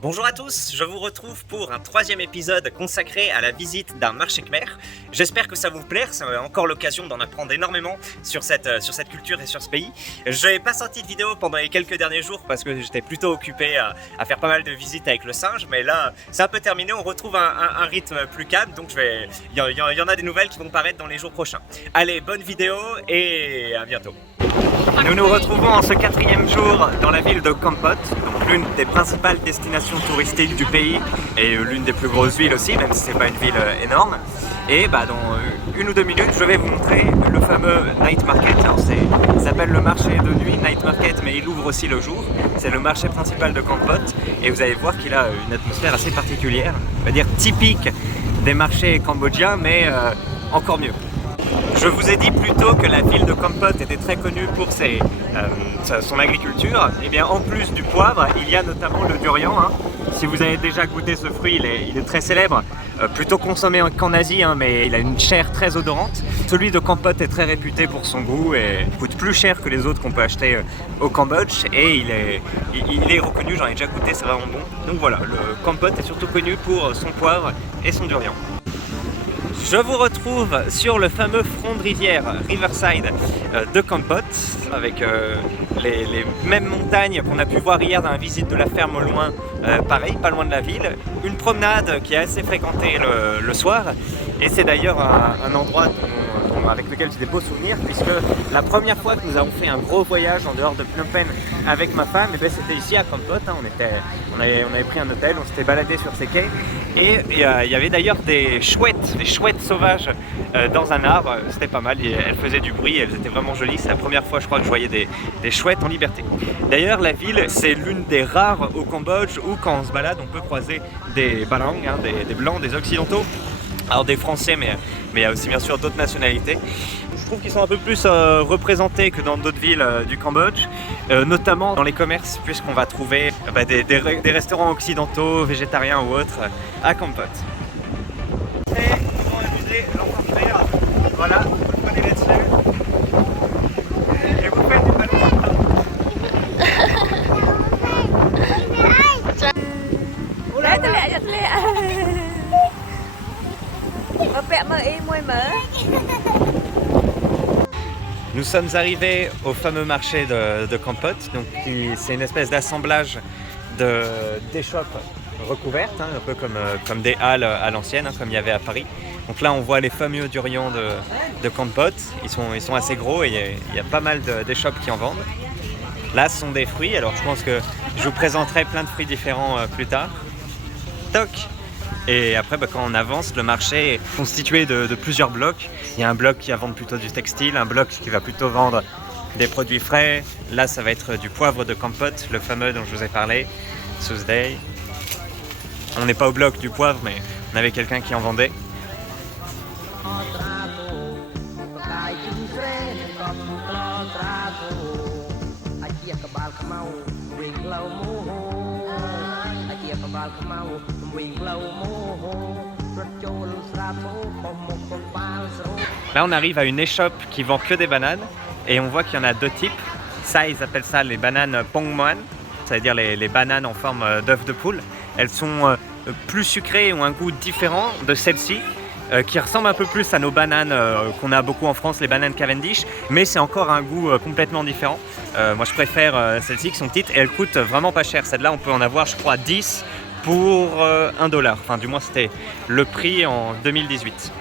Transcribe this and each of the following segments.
Bonjour à tous, je vous retrouve pour un troisième épisode consacré à la visite d'un marché khmer. J'espère que ça vous plaît, c'est encore l'occasion d'en apprendre énormément sur cette culture et sur ce pays. Je n'ai pas sorti de vidéo pendant les quelques derniers jours parce que j'étais plutôt occupé à faire pas mal de visites avec le singe, mais là c'est un peu terminé, on retrouve un rythme plus calme, donc il y en a des nouvelles qui vont paraître dans les jours prochains. Allez, bonne vidéo et à bientôt. Nous nous retrouvons en ce quatrième jour dans la ville de Kampot, donc l'une des principales destinations touristiques du pays et l'une des plus grosses villes aussi, même si c'est pas une ville énorme. Et dans une ou deux minutes, je vais vous montrer le fameux Night Market. Alors ça s'appelle le marché de nuit Night Market, mais il ouvre aussi le jour. C'est le marché principal de Kampot et vous allez voir qu'il a une atmosphère assez particulière, on va dire typique des marchés cambodgiens, mais encore mieux. Je vous ai dit plus tôt que la ville de Kampot était très connue pour son agriculture. Et bien en plus du poivre, il y a notamment le durian. Si vous avez déjà goûté ce fruit, il est très célèbre, plutôt consommé qu'en Asie, mais il a une chair très odorante. Celui de Kampot est très réputé pour son goût et coûte plus cher que les autres qu'on peut acheter au Cambodge. Et il est reconnu, j'en ai déjà goûté, c'est vraiment bon. Donc voilà, le Kampot est surtout connu pour son poivre et son durian. Je vous retrouve sur le fameux front de rivière Riverside de Kampot avec les mêmes montagnes qu'on a pu voir hier dans la visite de la ferme au loin, pareil, pas loin de la ville. Une promenade qui est assez fréquentée le soir et c'est d'ailleurs un endroit avec lequel j'ai des beaux souvenirs puisque la première fois que nous avons fait un gros voyage en dehors de Phnom Penh avec ma femme, c'était ici à Kampot. On avait pris un hôtel, on s'était baladé sur ces quais et il y avait d'ailleurs des chouettes sauvages dans un arbre. C'était pas mal, elles faisaient du bruit, elles étaient vraiment jolies. C'est la première fois je crois que je voyais des chouettes en liberté. D'ailleurs la ville c'est l'une des rares au Cambodge où quand on se balade on peut croiser des barangs, des blancs, des occidentaux. Alors des Français, mais il y a aussi bien sûr d'autres nationalités. Je trouve qu'ils sont un peu plus représentés que dans d'autres villes du Cambodge, notamment dans les commerces, puisqu'on va trouver des restaurants occidentaux, végétariens ou autres, à Kampot. Et ils vont amuser l'enfant de fer. Voilà, vous le prenez là-dessus. Et vous faites du ballon. Nous sommes arrivés au fameux marché de Kampot, donc c'est une espèce d'assemblage d'échoppes recouvertes, un peu comme des halles à l'ancienne, comme il y avait à Paris. Donc là on voit les fameux durians de Kampot, ils sont assez gros et il y a pas mal d'échoppes qui en vendent. Là ce sont des fruits, alors je pense que je vous présenterai plein de fruits différents plus tard. Toc. Et après, quand on avance, le marché est constitué de plusieurs blocs. Il y a un bloc qui va vendre plutôt du textile, un bloc qui va plutôt vendre des produits frais. Là, ça va être du poivre de Kampot, le fameux dont je vous ai parlé, Tuesday. On n'est pas au bloc du poivre, mais on avait quelqu'un qui en vendait. Là on arrive à une échoppe qui vend que des bananes et on voit qu'il y en a deux types. Ça ils appellent ça les bananes pongmoan, ça veut dire les bananes en forme d'œuf de poule. Elles sont plus sucrées et ont un goût différent de celles-ci qui ressemblent un peu plus à nos bananes qu'on a beaucoup en France, les bananes Cavendish, mais c'est encore un goût complètement différent. Moi je préfère celles-ci qui sont petites et elles coûtent vraiment pas cher. Celle-là on peut en avoir je crois 10 pour $1, enfin du moins c'était le prix en 2018.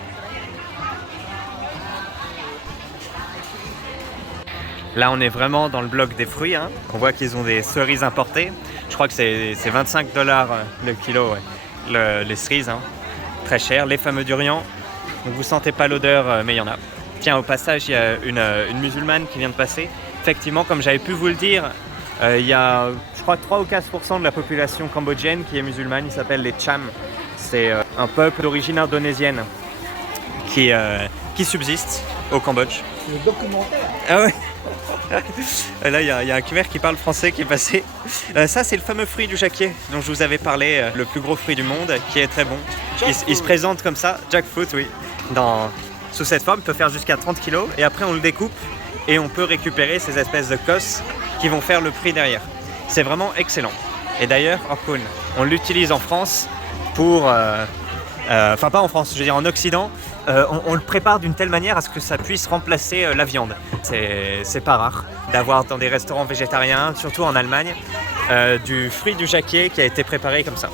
Là on est vraiment dans le bloc des fruits, on voit qu'ils ont des cerises importées, je crois que c'est $25 le kilo, les cerises, très cher, les fameux durians, donc vous sentez pas l'odeur mais il y en a. Tiens au passage il y a une musulmane qui vient de passer, effectivement comme j'avais pu vous le dire, il y a je crois 3 ou 15% de la population cambodgienne qui est musulmane, ils s'appellent les Cham. C'est un peuple d'origine indonésienne qui subsiste au Cambodge. C'est le documentaire. Ah ouais. Là il y a un Khmer qui parle français qui est passé. Ça c'est le fameux fruit du jacquier dont je vous avais parlé, le plus gros fruit du monde qui est très bon. Il se présente comme ça, jackfruit oui, sous cette forme, il peut faire jusqu'à 30 kg et après on le découpe et on peut récupérer ces espèces de cosses qui vont faire le prix derrière. C'est vraiment excellent. Et d'ailleurs, Orkun, on l'utilise en France pour... Enfin pas en France, je veux dire en Occident, on le prépare d'une telle manière à ce que ça puisse remplacer la viande. C'est pas rare d'avoir dans des restaurants végétariens, surtout en Allemagne, du fruit du jacquier qui a été préparé comme ça.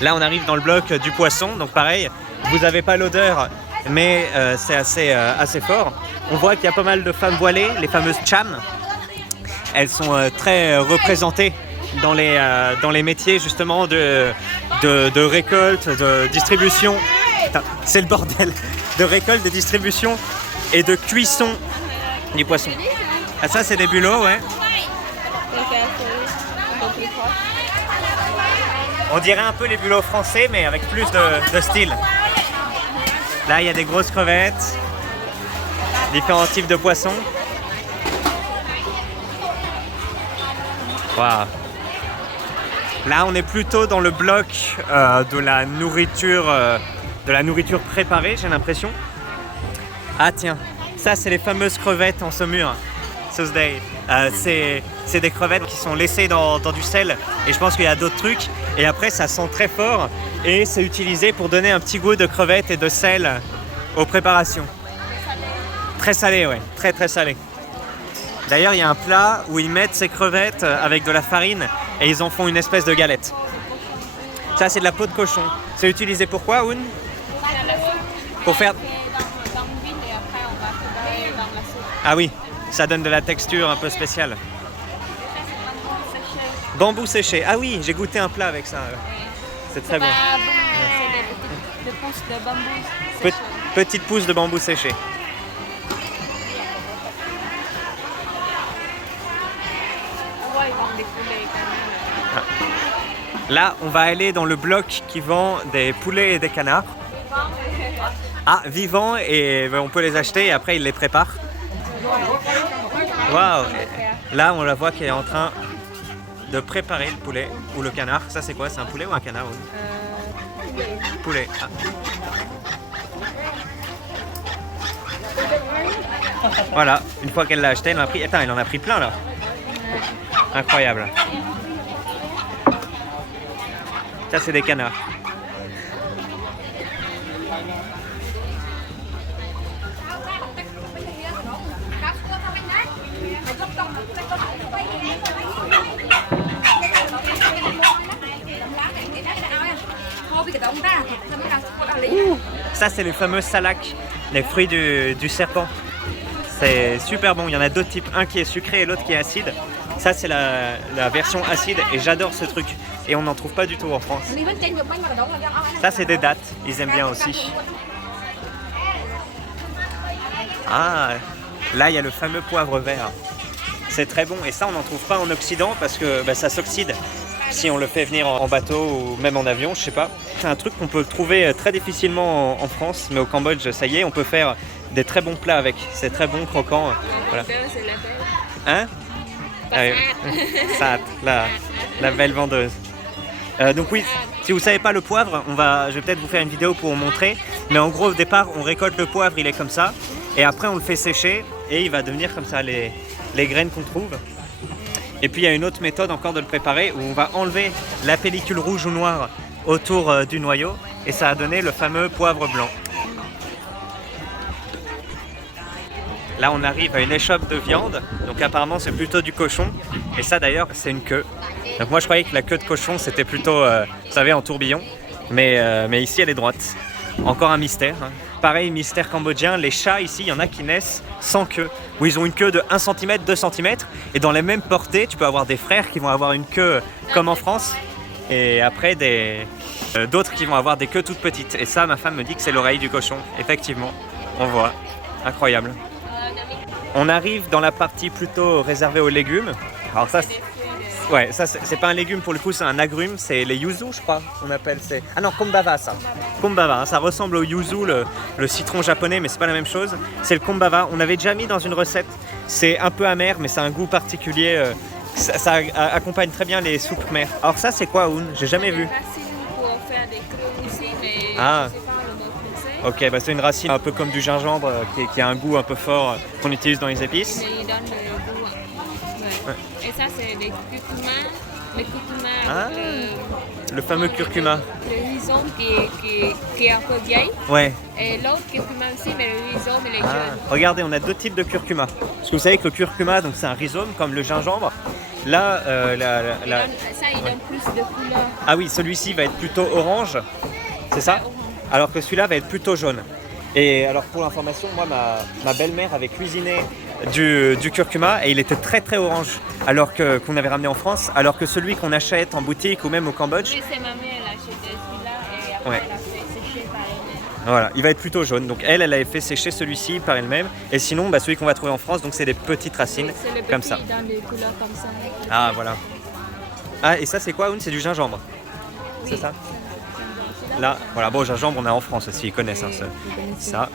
Là on arrive dans le bloc du poisson, donc pareil, vous n'avez pas l'odeur, mais c'est assez fort. On voit qu'il y a pas mal de femmes voilées, les fameuses cham. Elles sont très représentées dans les métiers justement de récolte, de distribution. Putain, c'est le bordel. De récolte, de distribution et de cuisson du poisson. Ah ça c'est des bulots, ouais. On dirait un peu les bulots français mais avec plus de style. Là il y a des grosses crevettes, différents types de poissons. Waouh. Là, on est plutôt dans le bloc de la nourriture préparée, j'ai l'impression. Ah tiens, ça c'est les fameuses crevettes en saumure. C'est des crevettes qui sont laissées dans du sel et je pense qu'il y a d'autres trucs. Et après, ça sent très fort et c'est utilisé pour donner un petit goût de crevettes et de sel aux préparations. Très salé, ouais, très très salé. D'ailleurs, il y a un plat où ils mettent ces crevettes avec de la farine et ils en font une espèce de galette. Ça, c'est de la peau de cochon. C'est utilisé pour quoi, Oun? Pour faire... Ah oui, ça donne de la texture un peu spéciale. Bambou séché. Ah oui, j'ai goûté un plat avec ça. C'est très bon. C'est des pousses de bambou séché. Petites pousses de bambou séché. Là, on va aller dans le bloc qui vend des poulets et des canards. Ah, vivants, et on peut les acheter et après ils les préparent. Waouh! Là, on la voit qui est en train de préparer le poulet ou le canard. Ça, c'est quoi? C'est un poulet ou un canard? Poulet. Ah. Voilà, une fois qu'elle l'a acheté, elle en a pris. Attends, elle en a pris plein là. Incroyable. Ça, c'est des canards. Ça, c'est les fameux salak, les fruits du serpent. C'est super bon. Il y en a deux types, un qui est sucré et l'autre qui est acide. Ça, c'est la version acide et j'adore ce truc. Et on n'en trouve pas du tout en France. Ça, c'est des dattes. Ils aiment bien aussi. Ah, là, il y a le fameux poivre vert. C'est très bon. Et ça, on n'en trouve pas en Occident parce que ça s'oxyde si on le fait venir en bateau ou même en avion, je sais pas. C'est un truc qu'on peut trouver très difficilement en France, mais au Cambodge, ça y est, on peut faire des très bons plats avec. C'est très bon, croquant. Voilà. Hein? Ah oui. Ça, la belle vendeuse. Donc oui, si vous savez pas le poivre, je vais peut-être vous faire une vidéo pour vous montrer. Mais en gros, au départ, on récolte le poivre, il est comme ça. Et après, on le fait sécher et il va devenir comme ça, les graines qu'on trouve. Et puis, il y a une autre méthode encore de le préparer où on va enlever la pellicule rouge ou noire autour du noyau. Et ça a donné le fameux poivre blanc. Là, on arrive à une échoppe de viande. Donc apparemment, c'est plutôt du cochon. Et ça, d'ailleurs, c'est une queue. Donc moi, je croyais que la queue de cochon, c'était plutôt, vous savez, en tourbillon. Mais ici, elle est droite. Encore un mystère. Hein. Pareil, mystère cambodgien. Les chats, ici, il y en a qui naissent sans queue. Où ils ont une queue de 1 cm, 2 cm. Et dans les mêmes portées, tu peux avoir des frères qui vont avoir une queue comme en France. Et après, d'autres qui vont avoir des queues toutes petites. Et ça, ma femme me dit que c'est l'oreille du cochon. Effectivement, on voit. Incroyable. On arrive dans la partie plutôt réservée aux légumes. Alors ça, c'est pas un légume pour le coup, c'est un agrume, c'est les yuzu, je crois, on appelle. Ah non, kombava ça. Kombava, hein, ça ressemble au yuzu, le citron japonais, mais c'est pas la même chose. C'est le kombava. On avait déjà mis dans une recette. C'est un peu amer, mais c'est un goût particulier. Ça accompagne très bien les soupes mères. Alors ça, c'est quoi, Oun? J'ai jamais vu. Pour faire des creux aussi, mais ah. Je sais pas le mot français. Ok, c'est une racine un peu comme du gingembre qui a un goût un peu fort qu'on utilise dans les épices. Mais il donne le goût. Ouais. Et ça, c'est des curcuma Le curcuma, Ah. Le fameux curcuma. le rhizome qui est un peu vieil. Ouais. Et l'autre curcuma aussi, mais le rhizome il est Ah, jeune. regardez, on a deux types de curcuma. Parce que vous savez que le curcuma, donc c'est un rhizome comme le gingembre. Là, Ça, il donne plus de couleur. ah oui, celui-ci va être plutôt orange, c'est ça? Orange. Alors que celui-là va être plutôt jaune. Et alors pour l'information, moi ma belle-mère avait cuisiné du curcuma et il était très très orange alors qu'on avait ramené en France, alors que celui qu'on achète en boutique ou même au Cambodge, Oui, c'est ma mère, elle a acheté celui-là et après Ouais. elle a fait sécher par elle-même. voilà, il va être plutôt jaune. Donc elle avait fait sécher celui-ci par elle-même. Et sinon, celui qu'on va trouver en France, donc c'est des petites racines Oui, c'est le comme petit ça. dans des couleurs comme ça. Ah voilà. Ah et ça c'est quoi, Oun? C'est du gingembre, Oui, c'est ça? celui-là. Là, voilà, bon gingembre on a en France aussi, ils connaissent hein, ça. Vous connaissez. Ça.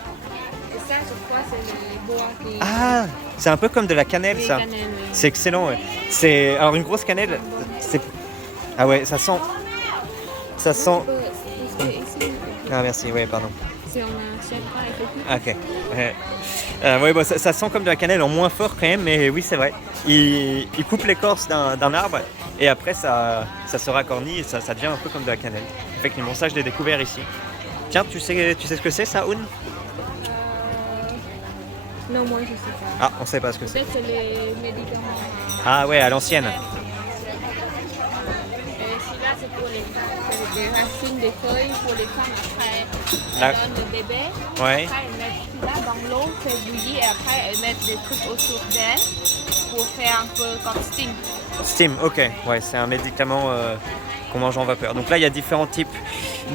Et ça, je crois, c'est le bois qui. Ah, c'est un peu comme de la cannelle Oui, ça. cannelle, oui. C'est excellent, ouais. C'est alors une grosse cannelle. C'est ah ouais, ça sent. Ça sent. Ici, Ah merci, ouais, pardon. si on n'achète pas, effectivement. Ok. Ouais, bon, ça sent comme de la cannelle en moins fort quand même, mais oui c'est vrai. Il coupe l'écorce d'un arbre et après ça se racornit et ça devient un peu comme de la cannelle. Effectivement, ça je l'ai découvert ici. Tiens, tu sais ce que c'est ça, Oun? Non, moi, je sais pas. Ah, on sait pas ce que c'est. Peut-être c'est les médicaments. Ah ouais, à l'ancienne. Celui-là, c'est pour les femmes. C'est des racines, des feuilles pour les femmes. Après, Là. elles donnent le bébé. Ouais. Après, elles mettent celui-là dans l'eau, fait bouillir. Et après, elles mettent des trucs autour d'elles pour faire un peu comme steam. Steam, ok. Ouais, c'est un médicament qu'on mange en vapeur. Donc là, il y a différents types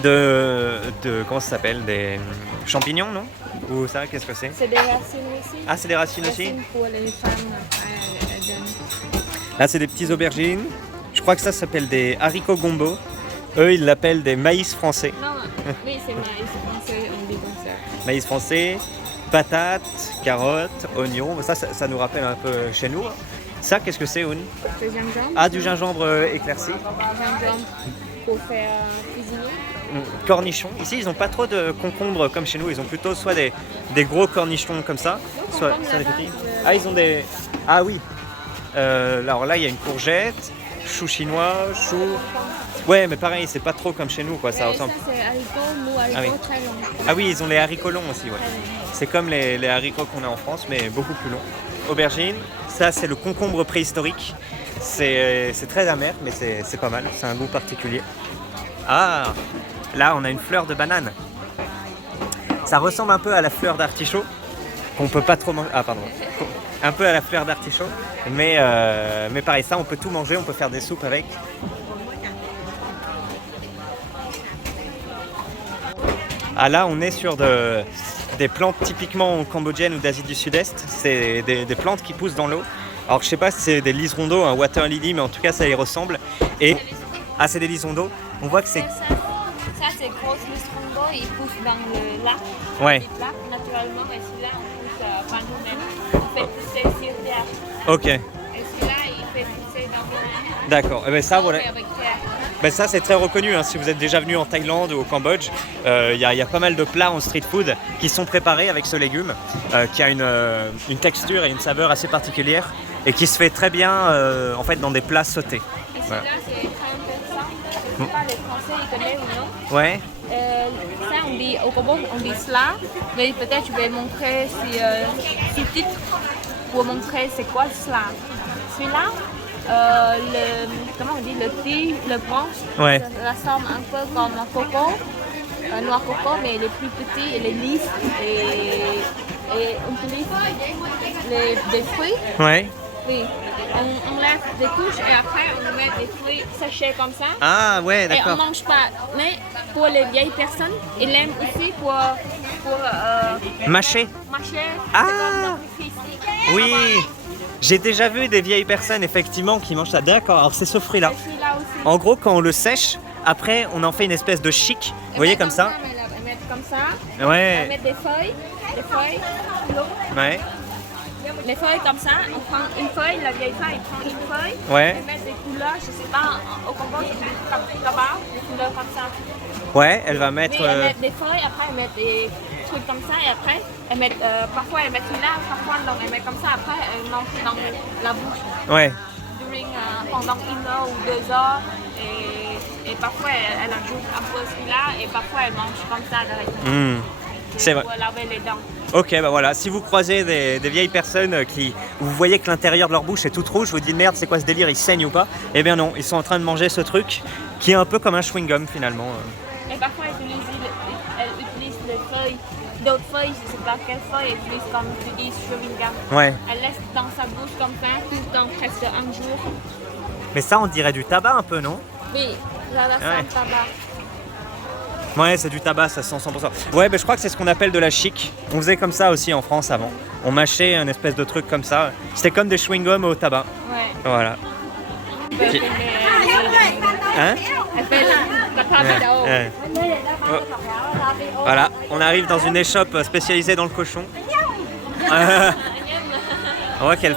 de comment ça s'appelle? Des champignons, non? Ou ça, qu'est-ce que c'est? C'est des racines aussi. Ah, c'est des racines aussi? Racines pour les femmes. Après, elles donnent. Là, c'est des petits aubergines. Je crois que ça s'appelle des haricots gombo. Eux, ils l'appellent des maïs français. Non, oui, c'est maïs français, on dit comme ça. Maïs français, patates, carottes, oignons. Ça nous rappelle un peu chez nous. Ça, qu'est-ce que c'est, Oun? C'est gingembre. Ah, du gingembre éclairci. Gingembre pour faire cuisiner. Cornichons. Ici, ils n'ont pas trop de concombres comme chez nous. Ils ont plutôt soit des gros cornichons comme ça, soit des petits. Ah, ils ont des. Ah oui. Alors là, il y a une courgette, chou chinois, chou. Ouais, mais pareil, c'est pas trop comme chez nous, quoi. Ça Et ressemble. ça, c'est haricots, nous, haricots Ah oui. très longs. Ah oui, ils ont les haricots longs aussi, ouais. Très longs. C'est comme les haricots qu'on a en France, mais beaucoup plus longs. Aubergine, ça c'est le concombre préhistorique. C'est très amer, mais c'est pas mal. C'est un goût particulier. Ah, là on a une fleur de banane. Ça ressemble un peu à la fleur d'artichaut, qu'on peut pas trop manger. Ah pardon. Un peu à la fleur d'artichaut, mais pareil, ça on peut tout manger, on peut faire des soupes avec. Ah là on est sur des plantes typiquement cambodgiennes ou d'Asie du Sud-Est. C'est des plantes qui poussent dans l'eau. Alors je sais pas si c'est des liserons un water lily, mais en tout cas ça y ressemble. Et ah c'est des liserons. On voit que c'est Ça, c'est gros listrongo, il pousse dans le lac. ouais. Le lac, naturellement, et celui-là, on pousse par nous-mêmes. On fait pousser sur terre. Ok, Et celui-là, il fait pousser dans le d'accord. Et ben ça voilà. avec terre. Ben ça c'est très reconnu, hein. Si vous êtes déjà venu en Thaïlande ou au Cambodge, il y a pas mal de plats en street food qui sont préparés avec ce légume, qui a une texture et une saveur assez particulière et qui se fait très bien en fait dans des plats sautés. Et Voilà. celui-là, c'est très intéressant. Je ne sais pas les Français, ils connaissent ou non. Ouais. Ça, on dit, au Cambodge, on dit cela. Mais peut-être je vais montrer si titre pour montrer c'est quoi cela. Celui-là, comment on dit, le thé, le branche, Ouais. ça ressemble un peu comme un coco, un noix coco, mais les plus petits et les lisses. Et on utilise des fruits. Ouais. Oui. On lève des couches et après on met des fruits séchés comme ça. Ah ouais, Et on d'accord. mange pas. Mais pour les vieilles personnes, ils l'aiment aussi pour Mâché. mâcher. Ah. C'est comme sacrifice. Oui. J'ai déjà vu des vieilles personnes effectivement qui mangent ça. D'accord. Alors c'est ce fruit-là. Et celui-là aussi. En gros, quand on le sèche, après on en fait une espèce de chic. Vous voyez comme ça. Ils mettent comme ça. Ils Ouais. mettent des feuilles. L'eau. Ouais. Les feuilles comme ça, on prend une feuille, la vieille feuille prend une feuille, Ouais. elle met des couleurs, je sais pas, au Cambodge, on dit comme là-bas, des couleurs comme ça. Ouais, elle va Oui, mettre. elles mettent des feuilles, après elles mettent des trucs comme ça, et après, elles mettent, parfois elles mettent celui-là, parfois non, elles mettent comme ça, après elles mangent dans la bouche. Ouais. during, pendant 1 heure ou 2 heures. Et parfois, elle ajoute un peu celui-là et parfois, elle mange comme ça directement. C'est vrai. Pour laver les dents. Ok, bah voilà, si vous croisez des vieilles personnes où vous voyez que l'intérieur de leur bouche est toute rouge, vous dites merde, c'est quoi ce délire, ils saignent ou pas? Eh bien non, ils sont en train de manger ce truc qui est un peu comme un chewing-gum finalement. Et parfois, elle utilise les feuilles, d'autres feuilles, je sais pas quelles feuilles, elle utilise comme tu dis, chewing gum. Ouais. Elle laisse dans sa bouche comme ça, tout le temps, presque un jour. Mais ça, on dirait du tabac un peu, non? Oui, ça sent le tabac. Ouais, c'est du tabac, ça sent 100%. Ouais, bah, je crois que c'est ce qu'on appelle de la chic. On faisait comme ça aussi en France avant. On mâchait un espèce de truc comme ça. C'était comme des chewing-gums au tabac. Ouais. Voilà. Hein? Elle fait la tabac. Ouais. Oh. Voilà, on arrive dans une échoppe spécialisée dans le cochon. On voit qu'elle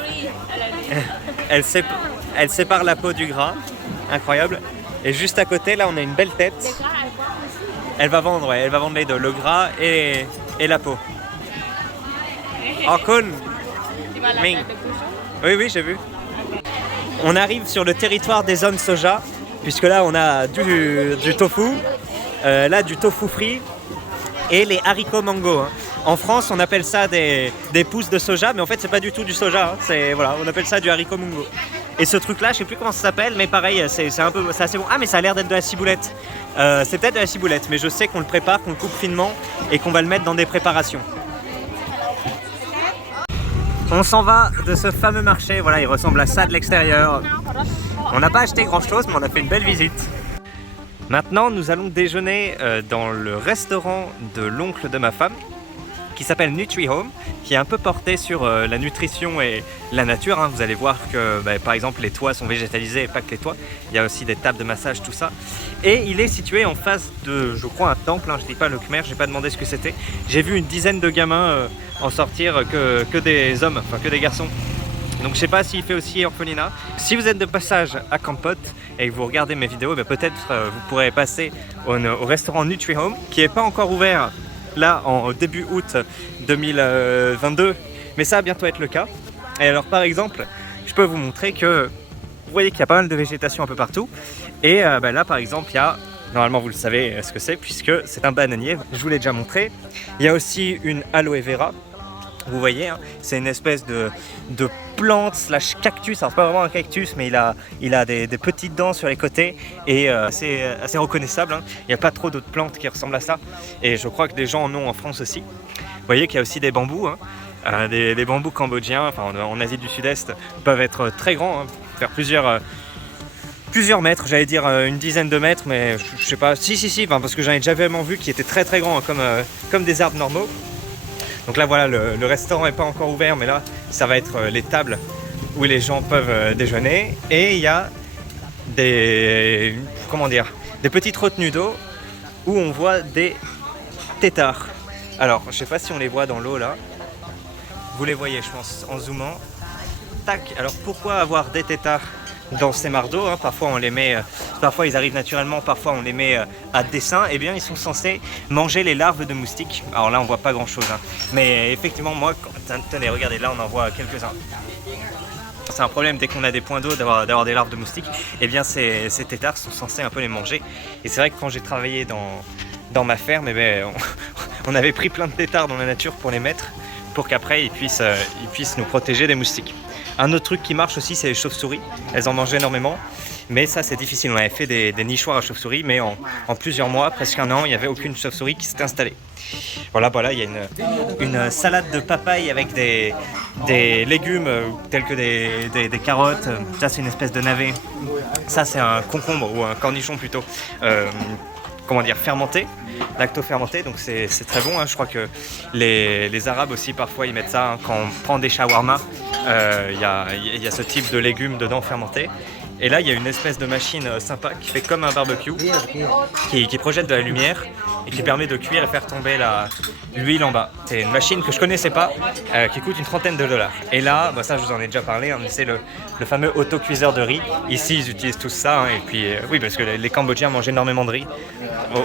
elle sépare la peau du gras. Incroyable. Et juste à côté, là, on a une belle tête. Elle va vendre, ouais, elle va vendre les deux, le gras et la peau. Oh, cool! Tu vois la Ming. tête de cochon? Oui, oui, j'ai vu. On arrive sur le territoire des hommes soja, puisque là, on a du tofu, là, du tofu frit et les haricots mango. Hein. En France, on appelle ça des pousses de soja, mais en fait, c'est pas du tout du soja. Hein. Voilà, on appelle ça du haricot mango. Et ce truc-là, je sais plus comment ça s'appelle, mais pareil, c'est assez bon. Ah, mais ça a l'air d'être de la ciboulette. C'est peut-être de la ciboulette, mais je sais qu'on le prépare, qu'on le coupe finement et qu'on va le mettre dans des préparations. On s'en va de ce fameux marché. Voilà, il ressemble à ça de l'extérieur. On n'a pas acheté grand-chose, mais on a fait une belle visite. Maintenant, nous allons déjeuner dans le restaurant de l'oncle de ma femme, qui s'appelle NutriHome, qui est un peu porté sur la nutrition et la nature. Hein. Vous allez voir que, par exemple, les toits sont végétalisés et pas que les toits. Il y a aussi des tables de massage, tout ça. Et il est situé en face de, je crois, un temple. Hein. Je ne dis pas le Khmer, j'ai pas demandé ce que c'était. J'ai vu une dizaine de gamins en sortir que des hommes, enfin que des garçons. Donc je sais pas s'il fait aussi orphelinat. Si vous êtes de passage à Kampot et que vous regardez mes vidéos, peut-être vous pourrez passer au restaurant NutriHome, qui n'est pas encore ouvert là en début août 2022, mais ça va bientôt être le cas. Et alors par exemple, je peux vous montrer que vous voyez qu'il y a pas mal de végétation un peu partout. Et là par exemple, il y a, normalement vous le savez ce que c'est puisque c'est un bananier, je vous l'ai déjà montré. Il y a aussi une aloe vera. Vous voyez, hein, c'est une espèce de plante slash cactus. Alors c'est pas vraiment un cactus, mais il a des petites dents sur les côtés et c'est assez reconnaissable. Hein. Il n'y a pas trop d'autres plantes qui ressemblent à ça. Et je crois que des gens en ont en France aussi. Vous voyez qu'il y a aussi des bambous. Hein. Des bambous cambodgiens, enfin en Asie du Sud-Est, peuvent être très grands, hein, faire plusieurs mètres, j'allais dire une dizaine de mètres, mais je sais pas, si, parce que j'en ai déjà vraiment vu qui étaient très grands, hein, comme des arbres normaux. Donc là voilà, le restaurant n'est pas encore ouvert, mais là ça va être les tables où les gens peuvent déjeuner. Et il y a des petites retenues d'eau où on voit des têtards. Alors je sais pas si on les voit dans l'eau là. Vous les voyez je pense en zoomant. Tac, alors pourquoi avoir des têtards dans ces mares d'eau, hein, parfois on les met, parfois ils arrivent naturellement, parfois on les met à dessein. Eh bien ils sont censés manger les larves de moustiques. Alors là on voit pas grand chose, hein. Mais effectivement moi, tenez regardez là on en voit quelques-uns. C'est un problème dès qu'on a des points d'eau d'avoir des larves de moustiques. Eh bien ces têtards sont censés un peu les manger. Et c'est vrai que quand j'ai travaillé dans ma ferme, on avait pris plein de têtards dans la nature pour les mettre, pour qu'après ils puissent nous protéger des moustiques. Un autre truc qui marche aussi, c'est les chauves-souris. Elles en mangent énormément, mais ça c'est difficile. On avait fait des nichoirs à chauves-souris, mais en plusieurs mois, presque un an, il n'y avait aucune chauve-souris qui s'était installée. Voilà, il y a une salade de papaye avec des légumes tels que des carottes. Ça c'est une espèce de navet. Ça c'est un concombre ou un cornichon plutôt. Fermenté, lacto-fermenté, donc c'est très bon, hein. Je crois que les Arabes aussi parfois ils mettent ça, hein. Quand on prend des shawarma, il y a ce type de légumes dedans fermentés. Et là il y a une espèce de machine sympa qui fait comme un barbecue, qui projette de la lumière et qui permet de cuire et faire tomber l'huile en bas. C'est une machine que je connaissais pas, qui coûte une $30. Et là, ça je vous en ai déjà parlé, hein, c'est le fameux autocuiseur de riz. Ici ils utilisent tous ça, hein, et puis oui parce que les Cambodgiens mangent énormément de riz,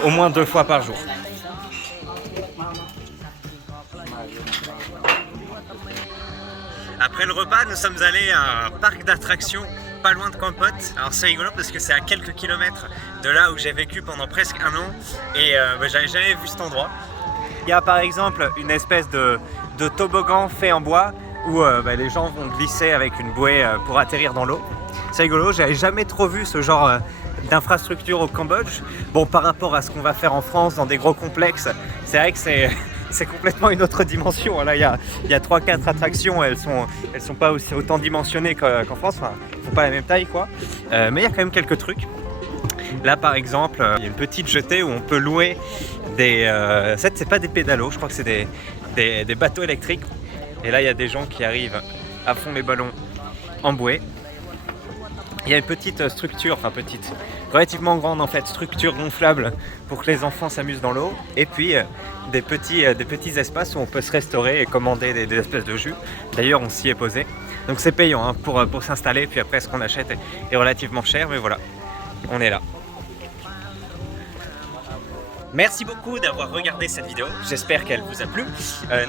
au moins 2 fois par jour. Après le repas, nous sommes allés à un parc d'attractions pas loin de Kampot. Alors c'est rigolo parce que c'est à quelques kilomètres de là où j'ai vécu pendant presque un an et j'avais jamais vu cet endroit. Il y a par exemple une espèce de toboggan fait en bois où les gens vont glisser avec une bouée pour atterrir dans l'eau. C'est rigolo, j'avais jamais trop vu ce genre d'infrastructure au Cambodge. Bon, par rapport à ce qu'on va faire en France dans des gros complexes, c'est vrai que c'est complètement une autre dimension. Là, il y a 3-4 attractions, elles sont pas autant dimensionnées qu'en France, enfin, elles font pas la même taille quoi. Mais il y a quand même quelques trucs. Là par exemple, il y a une petite jetée où on peut louer des... En fait, c'est pas des pédalos, je crois que c'est des bateaux électriques. Et là, il y a des gens qui arrivent à fond les ballons en bouée. Il y a une petite structure, enfin petite, relativement grande en fait, structure gonflable pour que les enfants s'amusent dans l'eau. Et puis des petits espaces où on peut se restaurer et commander des espèces de jus. D'ailleurs, on s'y est posé. Donc c'est payant hein, pour s'installer. Puis après, ce qu'on achète est relativement cher. Mais voilà, on est là. Merci beaucoup d'avoir regardé cette vidéo, j'espère qu'elle vous a plu.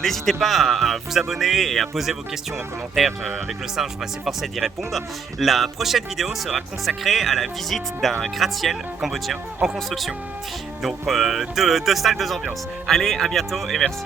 N'hésitez pas à vous abonner et à poser vos questions en commentaire avec le singe, on va s'efforcer d'y répondre. La prochaine vidéo sera consacrée à la visite d'un gratte-ciel cambodgien en construction. Donc deux salles, deux ambiances. Allez, à bientôt et merci.